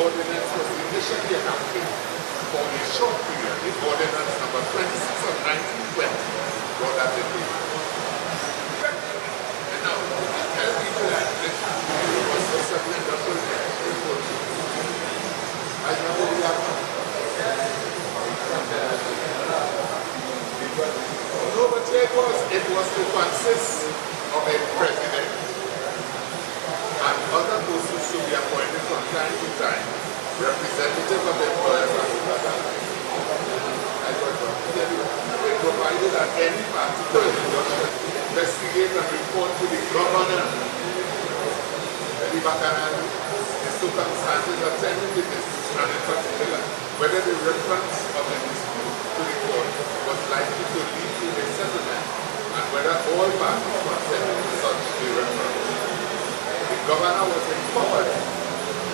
ordinance was initially enacted for a short period. The ordinance number 26 of 1920 brought that in place. And now, we tell people that this was so certain industrial revolution. I remember we have no, but it was to consist of a president and other persons to be appointed from time to time, representative of the employers and it provided that any particular industrial investigate and report to the governor, the bacchanal, the circumstances attending the business, and in particular, whether the reference of the dispute to the court was likely to lead to a settlement, and whether all parties consented to such a reference. The governor was empowered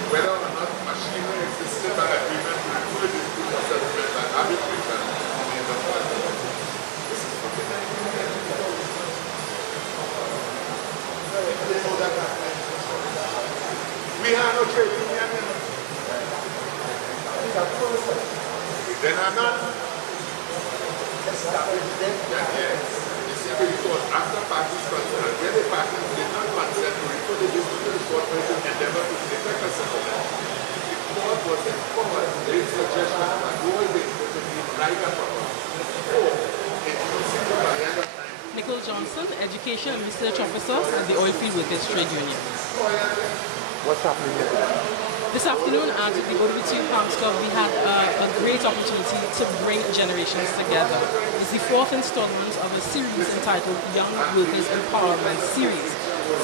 whether or not machinery existed by agreement to refer the dispute for settlement and arbitration in the court. This is for the we have no trade union. Then I'm not established them. Yes. You see, because after parties concerned, where the parties did not consent to refer the dispute to the court to endeavor to effect a settlement, the court was empowered to make suggestions that all the to be right and proper. Or, it was by the end of time. Nicole Johnson, Education and Research Officer at the Oilfield Workers Trade Union. What's happening here? This afternoon at the OWTU Palms Club, we had a great opportunity to bring generations together. It's the fourth installment of a series entitled Young Workers Empowerment Series.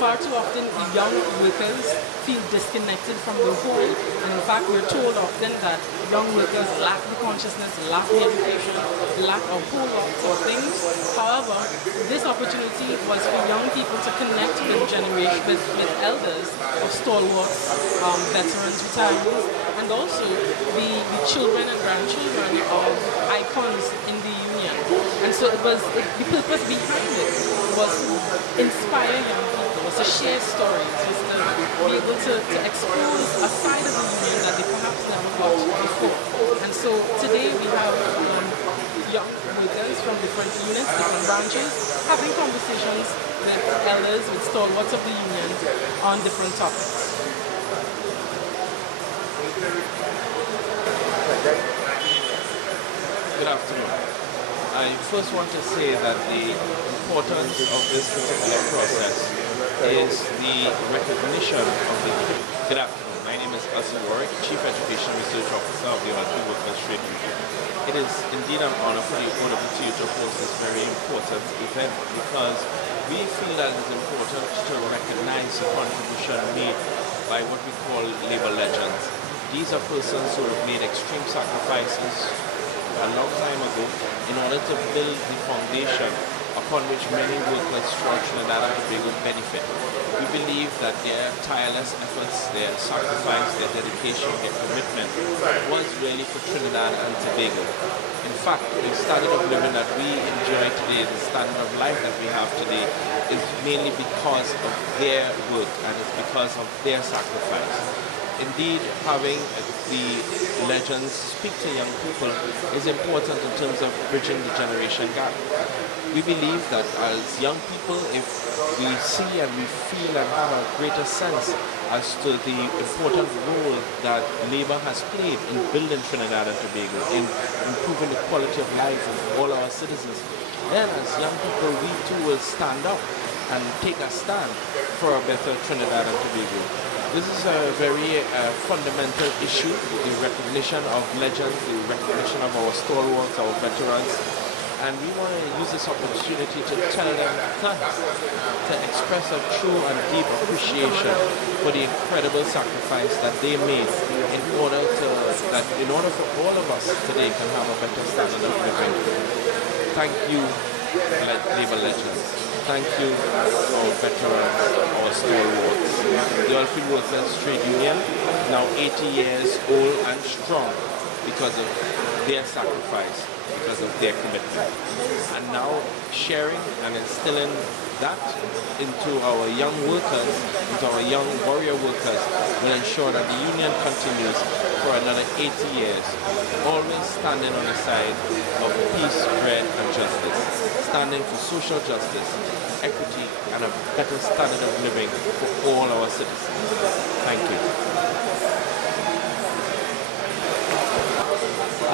Far too often, young workers feel disconnected from the whole, and in fact, we're told often that young workers lack the consciousness, lack the education, lack a whole lot of things. However, this opportunity was for young people to connect with generation, with elders of stalwarts, veterans, retirees, and also the children and grandchildren of icons in the union. And so the purpose behind it was to inspire young people, was to share stories, was to be able to expose a side of the union that they perhaps never got before. And so today we have young workers from different units, different branches, having conversations with elders, with stalwarts of the union on different topics. Good afternoon. I first want to say that the importance of this particular process is the recognition of the... Good afternoon. My name is Warwick, Chief Education Research Officer of the Oilfield Workers Trade Union. It is indeed an honor for the OWTU to host this very important event because we feel that it is important to recognize the contribution made by what we call labor legends. These are persons who have made extreme sacrifices a long time ago in order to build the foundation upon which many workers throughout Trinidad and Tobago benefit. We believe that their tireless efforts, their sacrifice, their dedication, their commitment was really for Trinidad and Tobago. In fact, the standard of living that we enjoy today, the standard of life that we have today, is mainly because of their work and it's because of their sacrifice. Indeed, having the legends speak to young people is important in terms of bridging the generation gap. We believe that as young people, if we see and we feel and have a greater sense as to the important role that labor has played in building Trinidad and Tobago, in improving the quality of life of all our citizens, then as young people, we too will stand up and take a stand for a better Trinidad and Tobago. This is a very fundamental issue, the recognition of legends, the recognition of our stalwarts, our veterans, and we want to use this opportunity to tell them thanks, to express a true and deep appreciation for the incredible sacrifice that they made in order for all of us today can have a better standard of living. Thank you, labor legends. Thank you, our veterans, our stalwarts. The Oilfield Workers Trade Union, now 80 years old and strong because of their sacrifice because of their commitment. And now sharing and instilling that into our young workers, into our young warrior workers, will ensure that the union continues for another 80 years, always standing on the side of peace, bread, and justice, standing for social justice, equity, and a better standard of living for all our citizens. Thank you.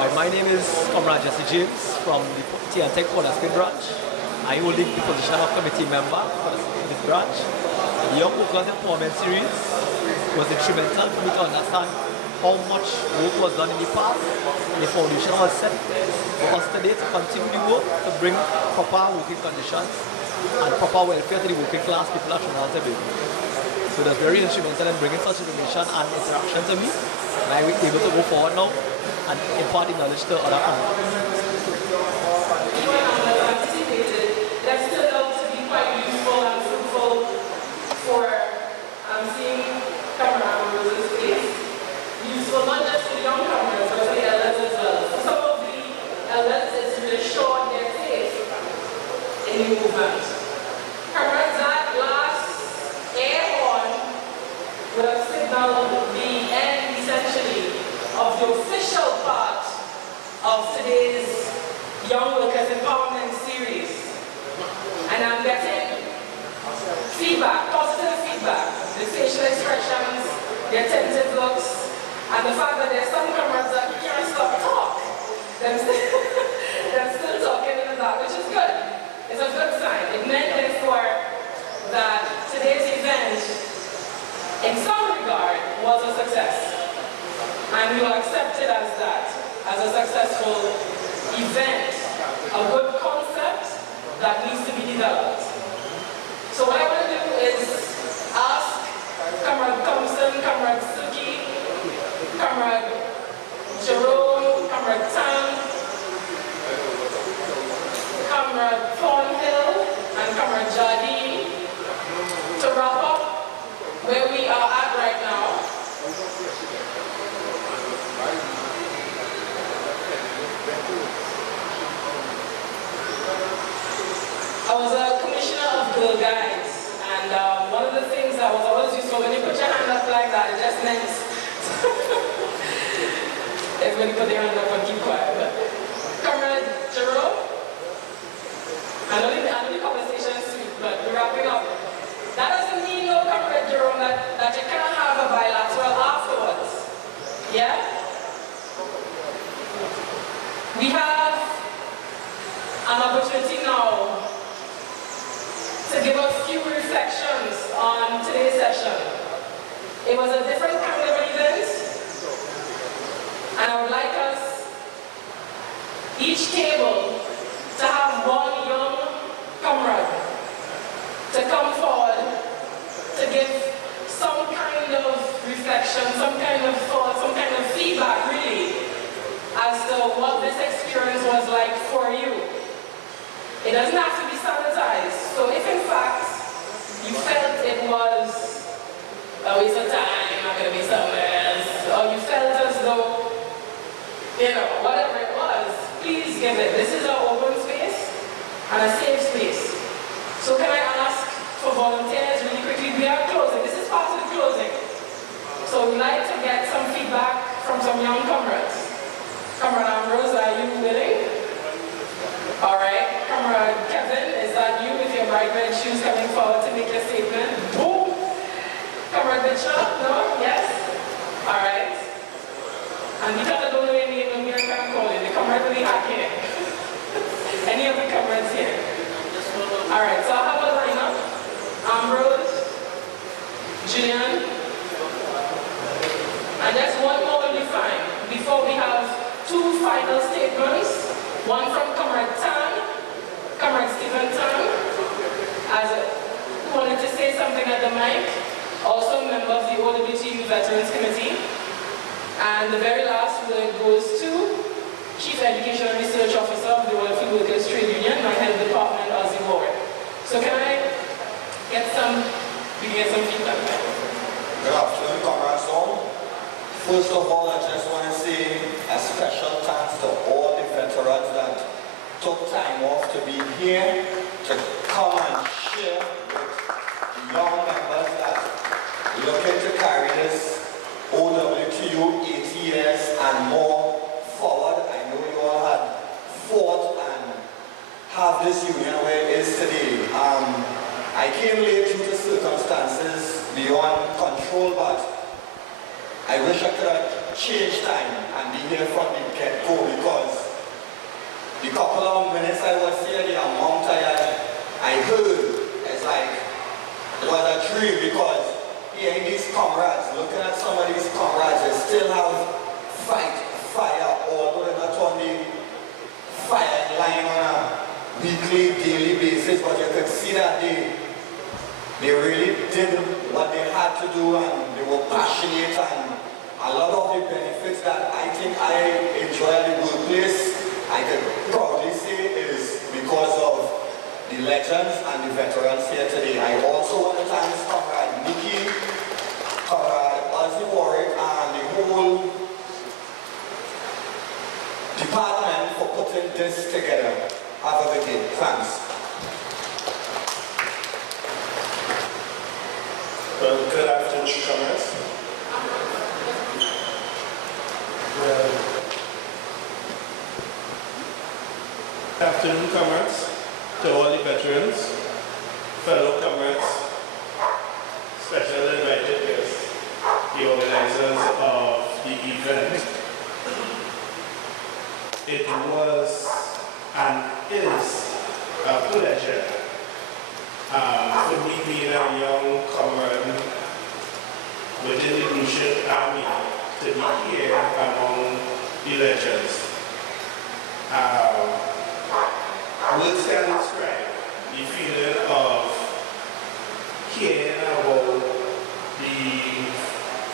Hi, my name is Comrade Jesse James from the TNTech Hollis branch. I hold the position of committee member for this branch. The Young Workers Empowerment Series was instrumental for me to understand how much work was done in the past. The foundation was set for us today to continue the work to bring proper working conditions and proper welfare to the working class people of Trinidad and Tobago. So that's very instrumental in bringing such information and interaction to me. And I was able to go forward now and impart the knowledge to other people. That turned out to be quite useful and fruitful for seeing Cameron Rose's face. Useful not just for the young comrades, but for the elders as well. For some of the elders, it's really short their faith in the movement. Comrades, that last air horn would have signaled the end, essentially, of the official part of today's Young Workers Empowerment Series. And I'm getting feedback, positive feedback, the facial expressions, the attentive looks, and the fact that there's some comrades that can't stop talk. They're still talking in the dark, which is good. It's a good sign. It meant, therefore, that today's event, in some regard, was a success. And we will accept it as that, as a successful event, a good concept that needs to be developed. So what I want to do is ask Comrade Thompson, Comrade Suki, Comrade Jerome, Comrade Tan, Comrade Thornhill, and Comrade Jardine to wrap up where we are at right now. I was a commissioner of Girl Guides, and one of the things that was always useful when you put your hand up like that, it just meant everybody put their hand up and keep quiet. But Comrade Jerome, I know the conversation's sweet, but we're wrapping up. That doesn't mean, no, Comrade Jerome, that you can't have a bilateral afterwards. Yeah? We have an opportunity now to give a few reflections on today's session. It was a different kind of event, and I would like us, each table, to have one young comrade to come forward to give some kind of reflection, some kind of thought, some kind of feedback, really, as to what this experience was like for you. It doesn't have to be sanitized. So if in fact you felt it was a waste of time, not going to be somewhere else, or you felt as though, whatever it was, please give it. This is an open space and a safe space. So can I ask for volunteers really quickly? We are closing. This is part of the closing. So we'd like to get some feedback from some young comrades. Comrade Ambrose, are you willing? All right. Comrade Kevin, is that you with your bright red shoes coming forward to make your statement? Boom! Comrade Bishop, no? Yes? All right. And you don't know your name, and I can't call you. The comrade will be hack here. Any other comrades here? All right, so I'll have a lineup. Ambrose, Julian, and just one more will be fine. Before we have two final statements, one from Comrade Tan, Comrade Stephen Tan, who wanted to say something at the mic, also a member of the OWTU Veterans Committee. And the very last word goes to Chief Education and Research Officer of the Oilfield Workers Trade Union, my head department, Ozzy Ward. So can I get some feedback? Good afternoon, comrades all. First of all, I just want to say a special thanks to took time off to be here to come and share with the young members that looking to carry this OWTU 8 years and more forward. I know you all had fought and have this union where it is today. I came late due to circumstances beyond control, but I wish I could have changed time and be here from the get-go, because the couple of minutes I was here, the amount I heard, it's like it was a dream, because hearing these comrades, looking at some of these comrades, they still have fire, although they're not on the fire line on a weekly, daily basis, but you could see that they really did what they had to do, and they were passionate, and a lot of the benefits that I think I enjoy at the workplace, I could proudly say is because of the legends and the veterans here today. I also want to thank Comrade Nikki, Comrade Ozzy Warwick, and the whole department for putting this together. Have a good day. Thanks. Well, good afternoon, comrades. Good afternoon, comrades, to all the veterans, fellow comrades, special invited guests, the organizers of the event. It was and is a pleasure for me being a young comrade within the Lucian Army to be here among the legends. Words can describe the feeling of caring about the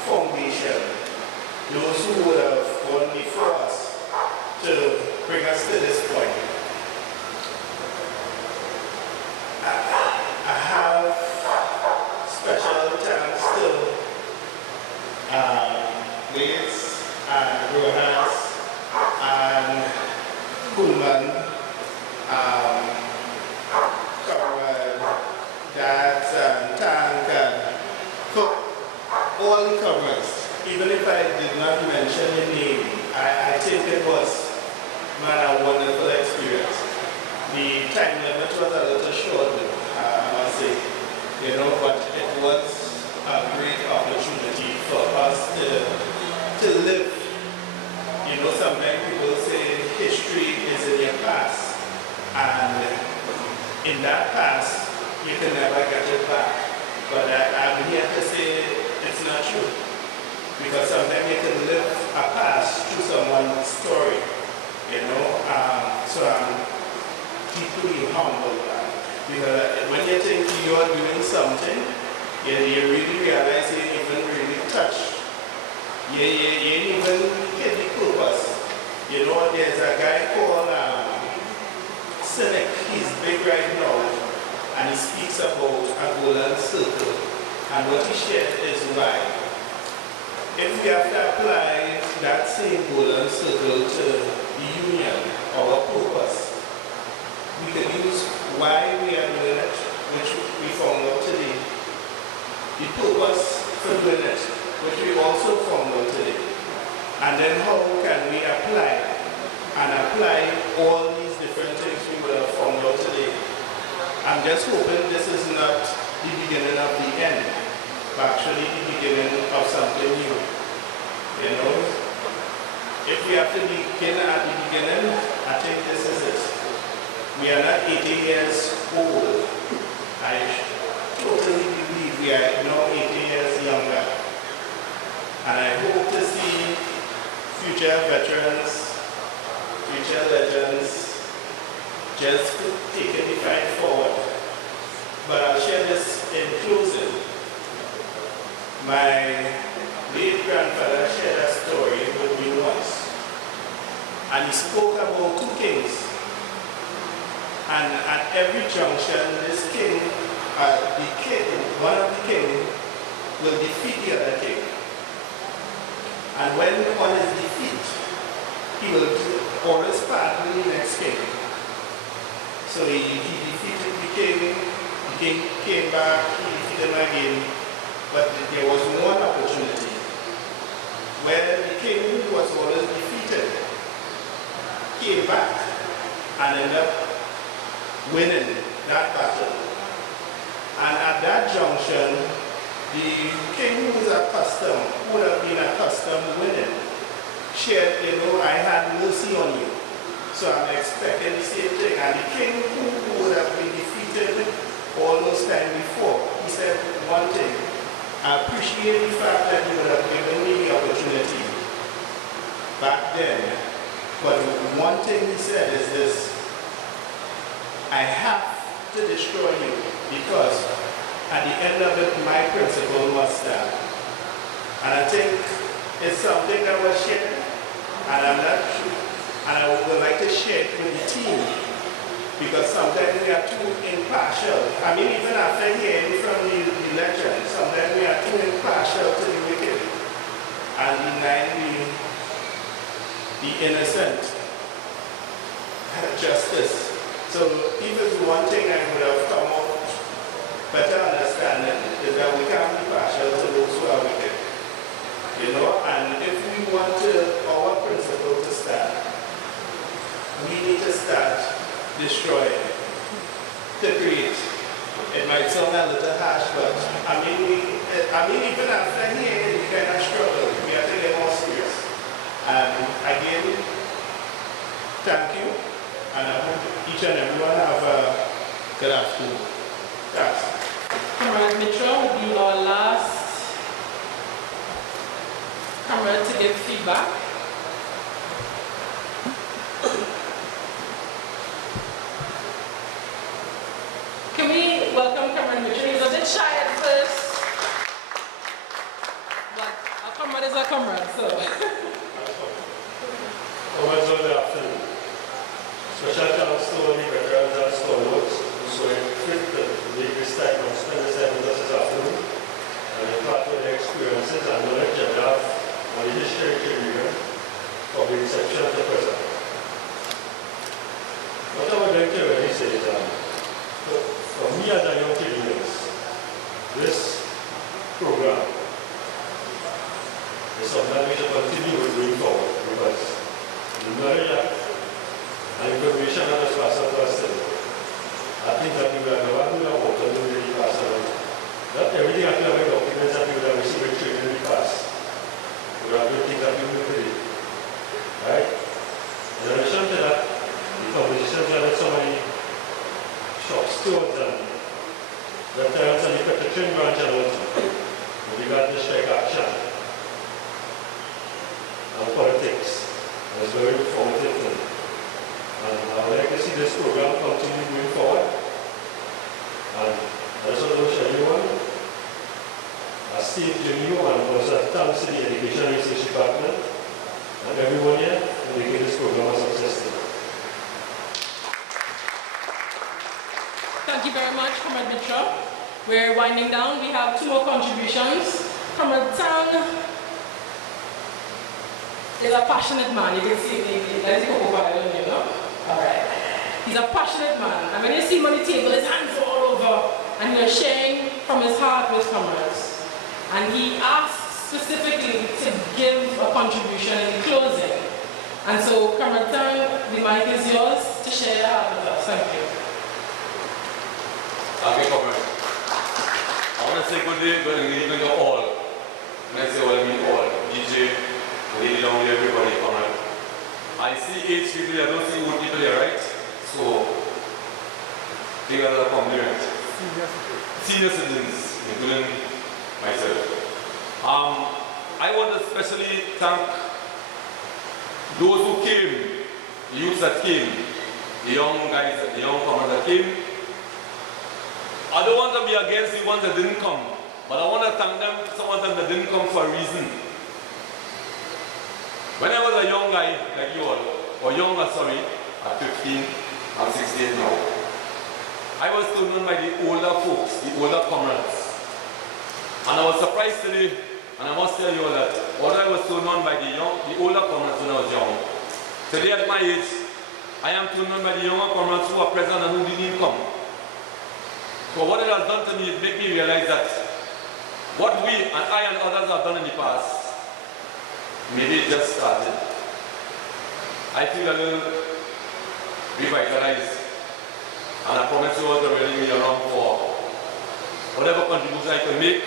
foundation, those who would have gone before us to bring us to this point. I have special thanks to Liz and Rojas and Coolman, Comrade Dads and Tank, and for all the comrades. Even if I did not mention your name, I think it was a wonderful experience. The time limit was a little short, I must say, but it was a great opportunity for us to live. Sometimes people say history is in your past, and in that past, you can never get it back. But I'm here to say it's not true, because sometimes you can live a past through someone's story, so I'm deeply humbled, because when you think you're doing something, you really realize you ain't even really touched. You ain't even get the purpose. There's a guy called Cynic. He's big right now, and he speaks about a golden circle, and what he shared is why. If we have to apply that same golden circle to the union, our purpose, we can use why we are doing it, which we found out today, the purpose for doing it, which we also found out today, and then how can we apply all these different things we would have found out today. I'm just hoping this is not the beginning of the end, but actually the beginning of something new. If we have to begin at the beginning, I think this is it. We are not 80 years old. I totally believe we are now 80 years younger. And I hope to see future veterans, future legends, just taking the fight forward. But I'll share this in closing. My late grandfather shared a story with me once. And he spoke about two kings. And at every junction, this king, one of the kings will defeat the other king. And when on his defeat, he will always pardon the next king. So he defeated the king. The king came back, he defeated him again. But there was one opportunity where the king who was always defeated came back and ended up winning that battle. And at that junction, the king who was accustomed, who would have been accustomed winning, shared, I had mercy on you. So I'm expecting the same thing. And the king who would have been defeated all those times before, he said one thing: I appreciate the fact that you would have given me the opportunity back then. But one thing he said is this: I have to destroy you, because at the end of it, my principle must stand. And I think it's something that was shared, and I'm not sure, and I would like to share it with the team, because sometimes we are too impartial. I mean, even after hearing from the legend, sometimes we are too impartial to the wicked and denying the innocent justice. So if it's one thing I would have come up better understanding is that we can't be partial to those who are wicked. And if we want our principle to stand, we need to start destroying, to create. It might sound a little harsh, but I mean even after hearing it, we kind of struggle. We have to get more serious. And again, thank you. And I hope each and everyone have a good afternoon. Thanks. Comrade Mitchell will be our last comrade to give feedback. Can we welcome Comrade Mitchell? He was a bit shy at first, but a comrade is a comrade, so. Comrades, good afternoon. Special thanks to all the veterans and stalwarts who saw it fit to make this time and spend this time with us this afternoon and impart on their experiences and knowledge they have on the history of the region from the inception to present. What I would like to really say is that for me as a young Canadian, this program is something that we should continue with going forward, because the knowledge and information that was passed on to us today, I think that we will have a lot of water to really pass on. Not everything that we have documents that we will have received training in the past. We have good things that we will today. Right? In addition to that, the conversations that so many shop stewards and veterans and the protection branch and also with regard to strike action and politics. That's very informative thing. And I would like to see this program continue moving forward. And I just want to wish everyone a safe journey, and also thanks to the Education and Research Department and everyone here for making this program a success. Thank you very much, Comrade Mitchell. We're winding down. We have 2 more contributions. Comrade Tang is a passionate man. You can see there's a cocoa violin, Alright. He's a passionate man. And when you see him on the table, his hands are all over, and he was sharing from his heart with comrades. And he asked specifically to give a contribution in the closing. And so, Comrade Tang, the mic is yours to share your heart with us. Thank you. Okay, comrade. I want to say good evening to all. When I say all, I mean all. DJ, lady down there, everybody, comrade. I see 8 people here, I don't see old people here, right? So, take another compliment. Senior citizens, including myself. I want to especially thank those who came, the youths that came, the young guys, the young comrades that came. I don't want to be against the ones that didn't come, but I want to thank them, some of them that didn't come for a reason. When I was a young guy like you all, or younger, sorry, at 15, I'm 16 now, I was still known by the older folks, the older comrades. And I was surprised today, and I must tell you all that, although I was still known by the older comrades when I was young, today at my age, I am told by the younger comrades who are present and who didn't come. So what it has done to me is make me realize that what we and I and others have done in the past, maybe it just started. I feel a little revitalized, and I promise you all to really be around for whatever contribution I can make.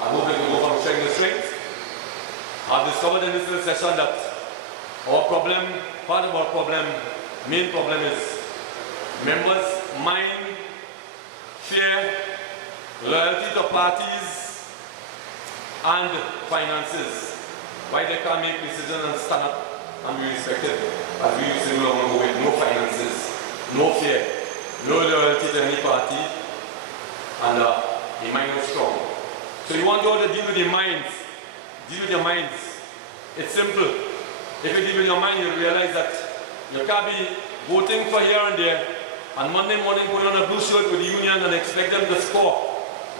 I'm hoping to go from strength to strength. I've discovered in this little session that our problem, part of our problem, main problem is members' mind, fear, loyalty to parties, and finances. Why they can't make decisions and stand up and be respected, as we used to do long ago with no finances, no fear, no loyalty to any party, and the mind was strong. So you want all to deal with your minds. Deal with your minds. It's simple. If you deal with your mind, you realize that you can't be voting for here and there, and Monday morning put on a blue shirt with the union and expect them to score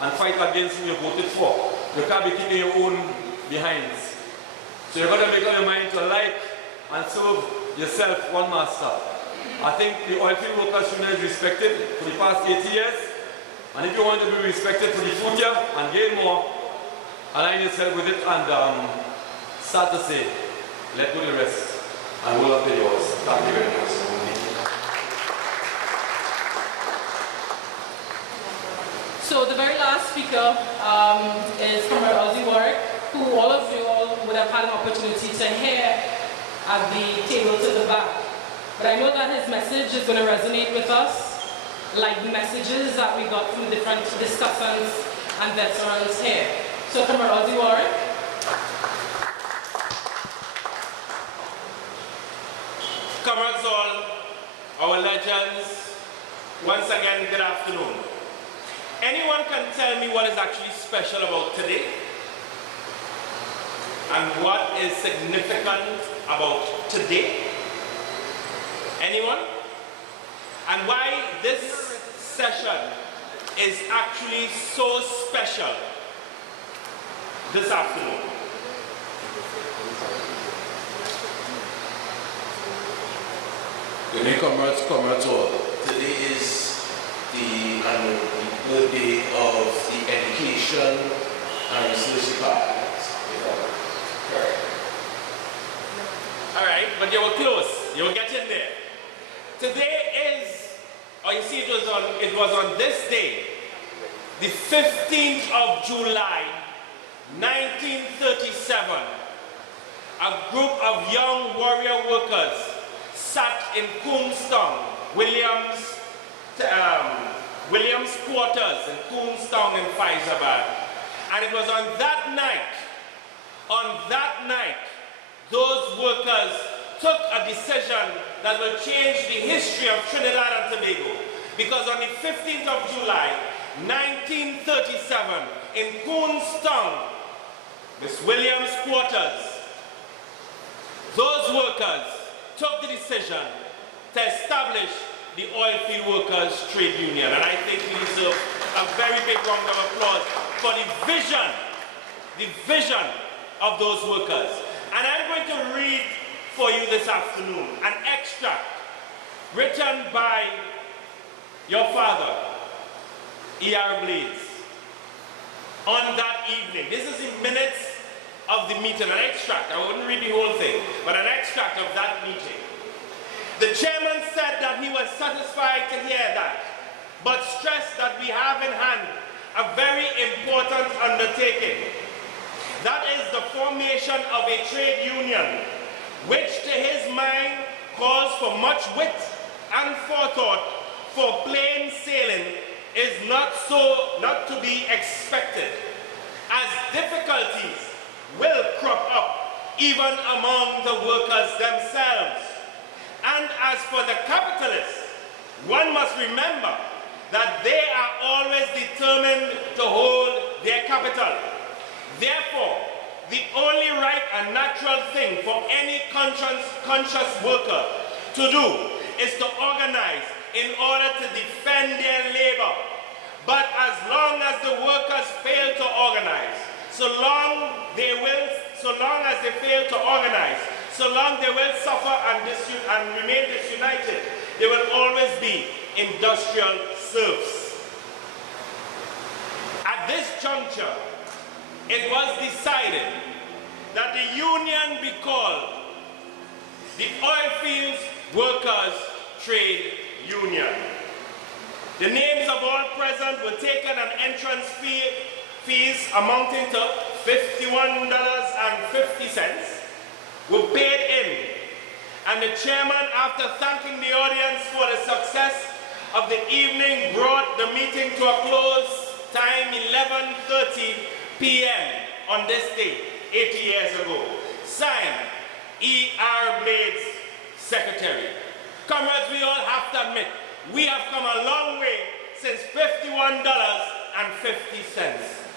and fight against who you voted for. You can't be keeping your own behinds. So you've got to make up your mind to like and serve yourself, one master. I think the Oilfield Workers Union is respected for the past 80 years. And if you want to be respected for the future and gain more, align yourself with it and start to say, let go the rest and hold up to yours. Thank you very much. So the very last speaker is Comrade Ozzy Warwick, who all of you all would have had an opportunity to hear at the table to the back. But I know that his message is going to resonate with us, like the messages that we got from different discussants and veterans here. So Comrade Ozzy Warwick. Comrades all, our legends, once again, good afternoon. Anyone can tell me what is actually special about today? And what is significant about today? Anyone? And why this session is actually so special this afternoon? Good evening, comrades all. Today is the birthday of the Education and Research Department. All right, but you were close. You were getting there. Today is, or you see, it was on this day, the 15th of July, 1937, a group of young warrior workers sat in Coomstown, Williams quarters in Coomstown in Faizabad. And it was on that night, those workers took a decision that will change the history of Trinidad and Tobago. Because on the 15th of July, 1937, in Coomstown, Miss Williams quarters, those workers took the decision to establish the Oilfield Workers Trade Union. And I think we deserve a very big round of applause for the vision of those workers. And I'm going to read for you this afternoon an extract written by your father, E.R. Blades, on that evening. This is the minutes of the meeting, an extract. I wouldn't read the whole thing, but an extract of that meeting. The chairman said that he was satisfied to hear that, but stressed that we have in hand a very important undertaking. That is the formation of a trade union, which to his mind calls for much wit and forethought, for plain sailing is not to be expected, as difficulties will crop up even among the workers themselves. And as for the capitalists, one must remember that they are always determined to hold their capital. Therefore, the only right and natural thing for any conscious worker to do is to organize in order to defend their labor. But as long as the workers fail to organize, so long as they fail to organize, so long they will suffer and remain disunited, they will always be industrial serfs. At this juncture, it was decided that the union be called the Oilfields Workers Trade Union. The names of all present were taken and entrance fees amounting to $51.50 were paid in. And the chairman, after thanking the audience for the success of the evening, brought the meeting to a close, time 11:30 p.m. on this day, 80 years ago. Signed, E.R. Blades, Secretary. Comrades, we all have to admit, we have come a long way since $51.50.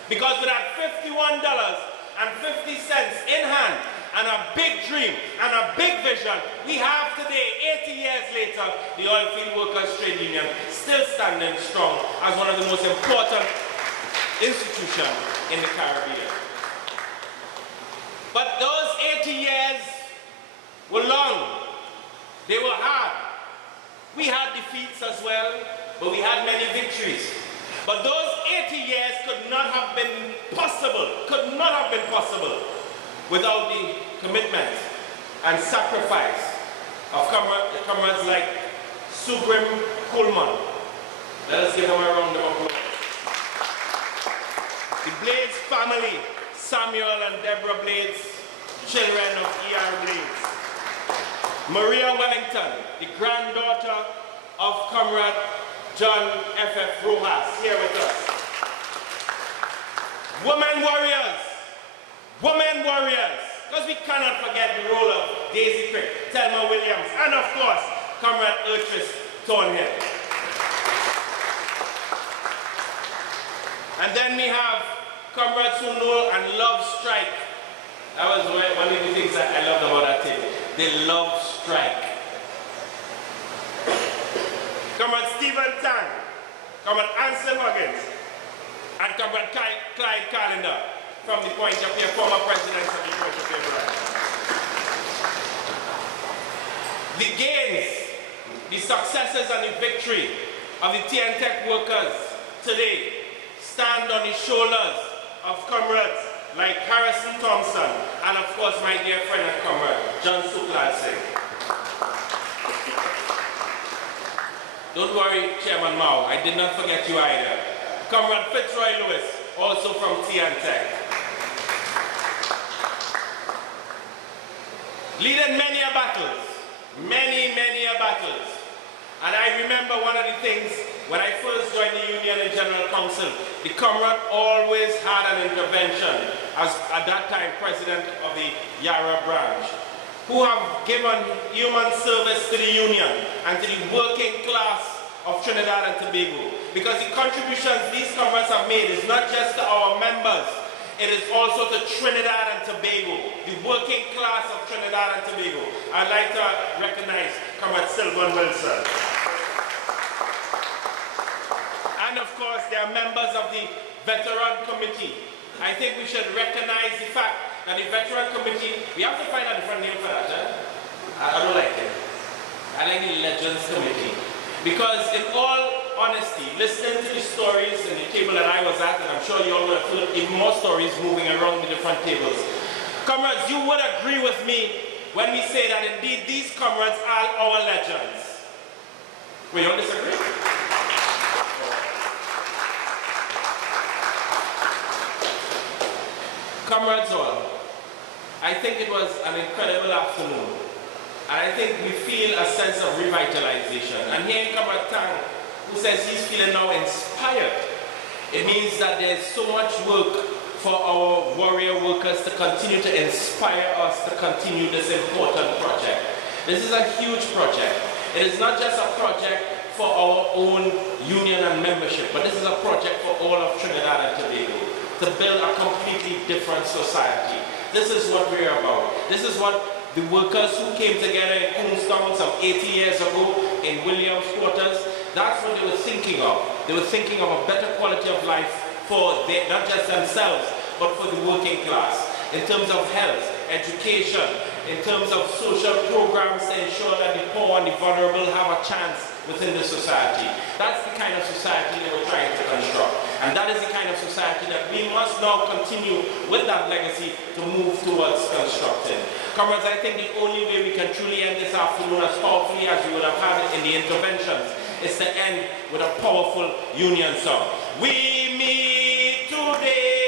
Because with that $51.50 in hand, and a big dream, and a big vision, we have today, 80 years later, the Oilfield Workers Trade Union still standing strong as one of the most important institutions in the Caribbean. But those 80 years were long. They were hard. We had defeats as well, but we had many victories. But those 80 years could not have been possible, without the commitment and sacrifice of comrades like Soogrim Coolman. Let us give them a round of applause. The Blades family, Samuel and Deborah Blades, children of E.R. Blades. Maria Wellington, the granddaughter of Comrade John F.F. Rojas, here with us. Women warriors, because we cannot forget the role of Daisy Crick, Thelma Williams, and of course, Comrade Eutrice Thornhill. And then we have comrades who know and love strike. That was one of the things that I loved about that table. They love strike. Comrade Stephen Tang, Comrade Ansel Huggins, and Comrade Clyde Callender from the Point of View, former presidents of the Point of View branch. The gains, the successes and the victory of the TNTech workers today stand on the shoulders of comrades like Harrison Thompson and of course my dear friend and comrade, John Suklal Singh. Don't worry, Chairman Mao, I did not forget you either. Comrade Fitzroy Lewis, also from TNTech. Leading many a battles, many a battles. And I remember one of the things, when I first joined the Union and General Council, the comrade always had an intervention as, at that time, president of the Yarra branch, who have given human service to the Union and to the working class of Trinidad and Tobago. Because the contributions these comrades have made is not just to our members, it is also to Trinidad and Tobago, the working class of Trinidad and Tobago. I'd like to recognize Comrade Sylvan Wilson. And of course, they are members of the Veteran Committee. I think we should recognize the fact that the Veteran Committee, we have to find a different name for that, I don't like it. I like the Legends Committee. Because in all honesty, listening to the stories in the table that I was at, and I'm sure you all would have heard even more stories moving around the different tables. Comrades, you would agree with me when we say that indeed these comrades are our legends. Will you all disagree? Comrades all, I think it was an incredible afternoon. And I think we feel a sense of revitalization. And here in Comrade Tang, who says he's feeling now inspired, it means that there's so much work for our warrior workers to continue to inspire us to continue this important project. This is a huge project. It is not just a project for our own union and membership, but this is a project for all of Trinidad and Tobago, to build a completely different society. This is what we're about. This is what the workers who came together in Queenstown some 80 years ago in Williams Quarters, that's what they were thinking of. They were thinking of a better quality of life for not just themselves, but for the working class, in terms of health, education, in terms of social programs to ensure that the poor and the vulnerable have a chance within the society. That's the kind of society that we're trying to construct. And that is the kind of society that we must now continue with that legacy to move towards constructing. Comrades, I think the only way we can truly end this afternoon as powerfully as we would have had it in the interventions is to end with a powerful union song. We meet today.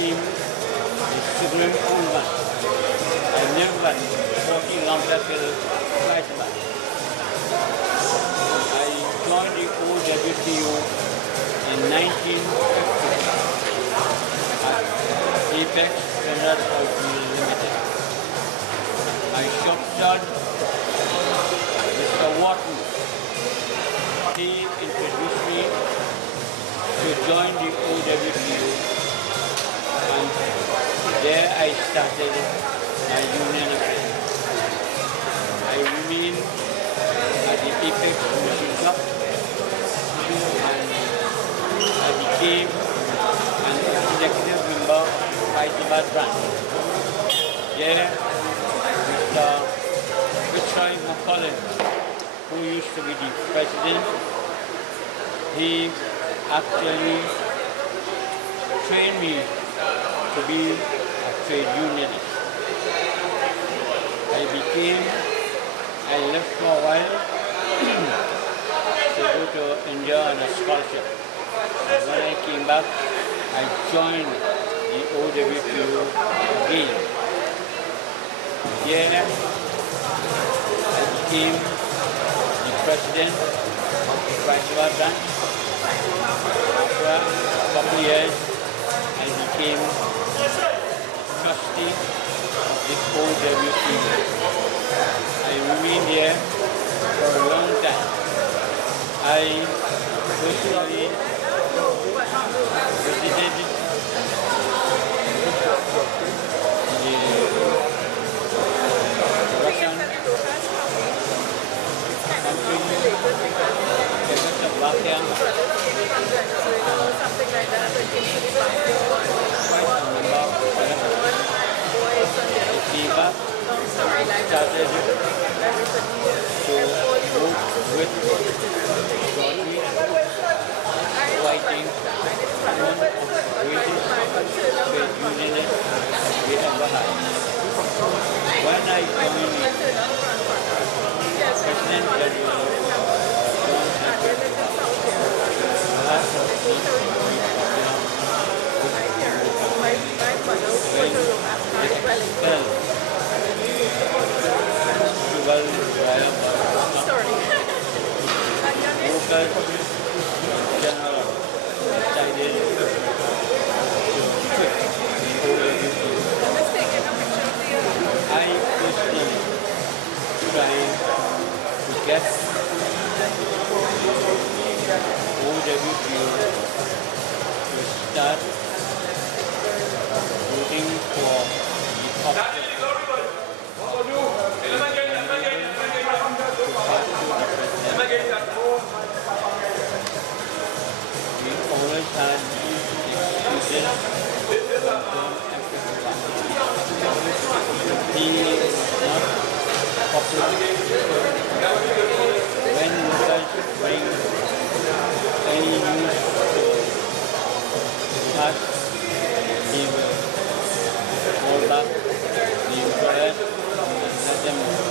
name is Soogrim Coolman. I live at 14 Lambertville, Clifton. I joined the OWTU in 1950 at Apex Standard Oil Limited. My shop dad, Mr. Watson, he introduced me to join the OWTU started my union affairs. I remained at the Apex Commission Club and I became an executive member of the Tubal branch. There, Mr. Eutrice Thornhill, who used to be the president, he actually trained me to be a trade unionist. I left for a while to go to India on a scholarship. And when I came back, I joined the OWTU again. Here, I became the president of the Tubal branch. After a couple of years, I became trustee of the OWTU. I remained here for a long time. I personally visited the Russian Czechoslovakia, started to work with Rojas, who I think one of the greatest trade unionists we ever had. When I joined President General John last of the expelled Tubal Uriah Butler, Rojas General decided to quit the OWTU. I personally tried to get OWTU to start voting for the option. We always had excuses he is not popular. When Rojas bring any news to us, he will hold back the employers and let them know.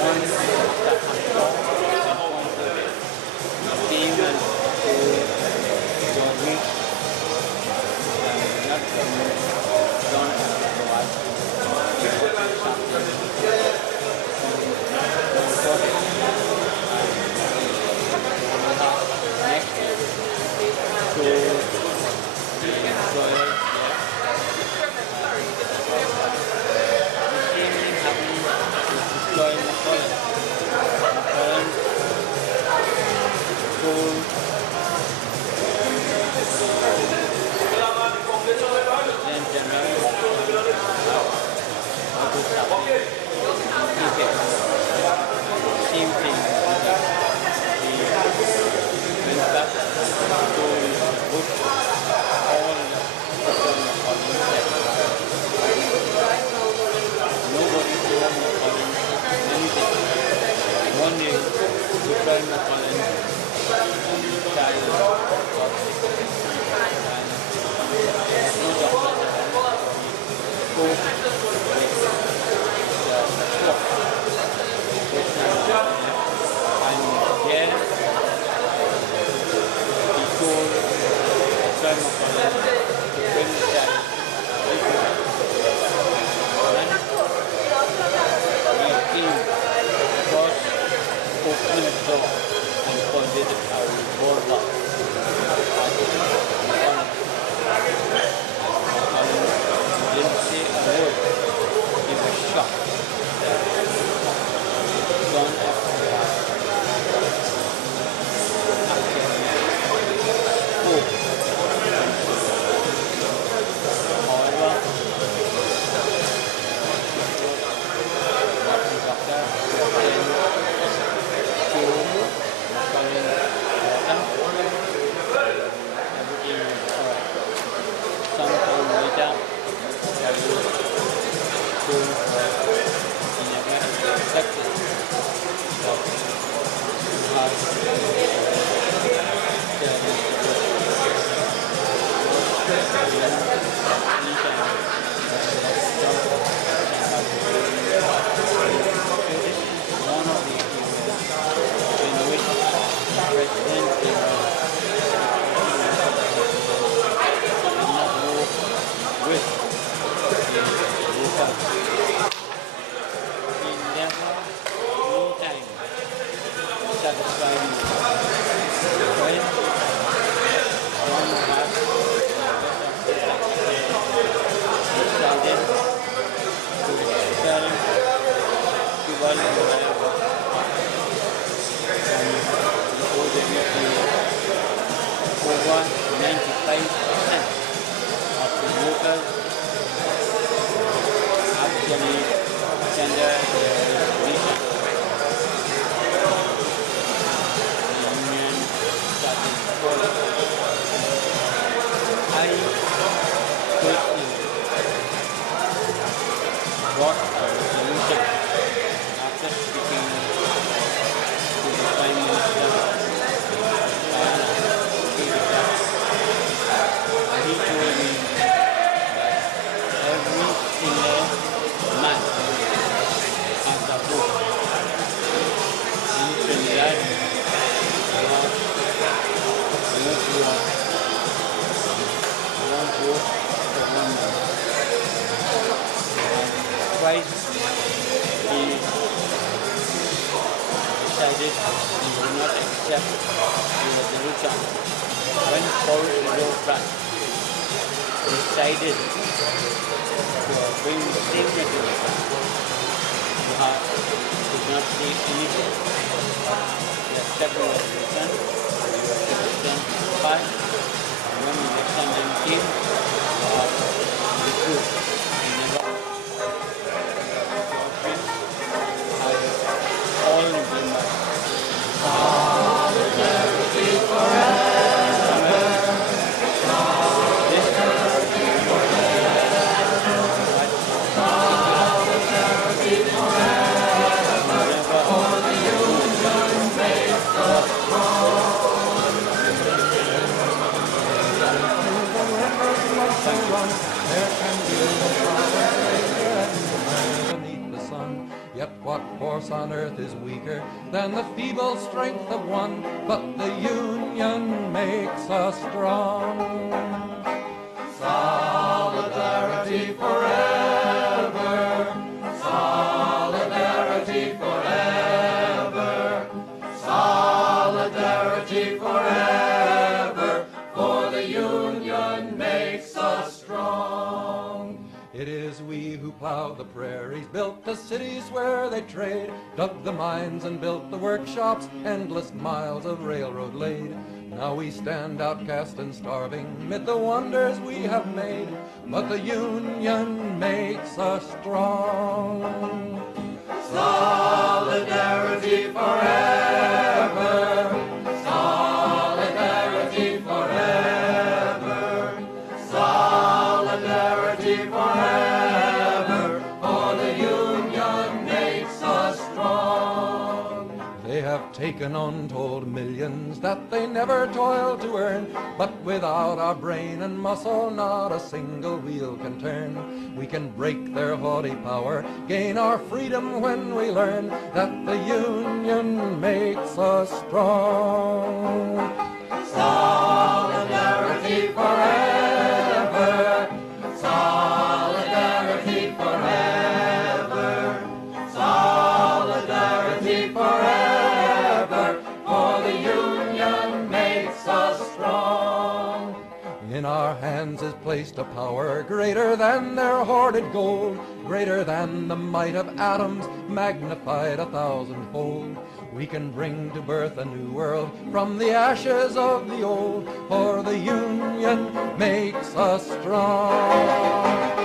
One came and told Georgie not John satisfy me. When one has decided to expel Tubal Uriah Butler from the OWTU, over 95% of the voters actually tender their resignation. The union started falling. I personally brought a resolution after speaking to the Prime Minister, he told me every single man has a vote. In Trinidad, one vote for one man. Twice he decided he would not accept the resolution. When Paul Rojas decided to bring the same resolution, did not say anything. He accepted the resolution, the resolution passed, and when the election then came, the truth, he never all remember. Solidarity forever. Solidarity forever. For the union makes us strong. There can be no power beneath the sun. Yet what force on earth is weaker than the feeble strength of one? But the union makes us strong. Solidarity forever. Solidarity forever. Solidarity forever. For the union makes us strong. It is we who plowed the prairies, built the cities where they trade, dug the mines and built the workshops, endless miles of railroad laid. Now we stand outcast and starving mid the wonders we have made, but the union makes us strong. Solidarity forever. Solidarity forever. Solidarity forever. For the union makes us strong. They have taken untold millions that they never toiled to earn, but without our brain and muscle not a single wheel can turn. We can break their haughty power, gain our freedom when we learn that the union makes us strong. Solidarity forever. Solidarity forever. Solidarity forever. For the union makes us strong. In our hands is placed a power greater than their hoarded gold, greater than the might of atoms, magnified 1,000-fold. We can bring to birth a new world from the ashes of the old, for the union makes us strong.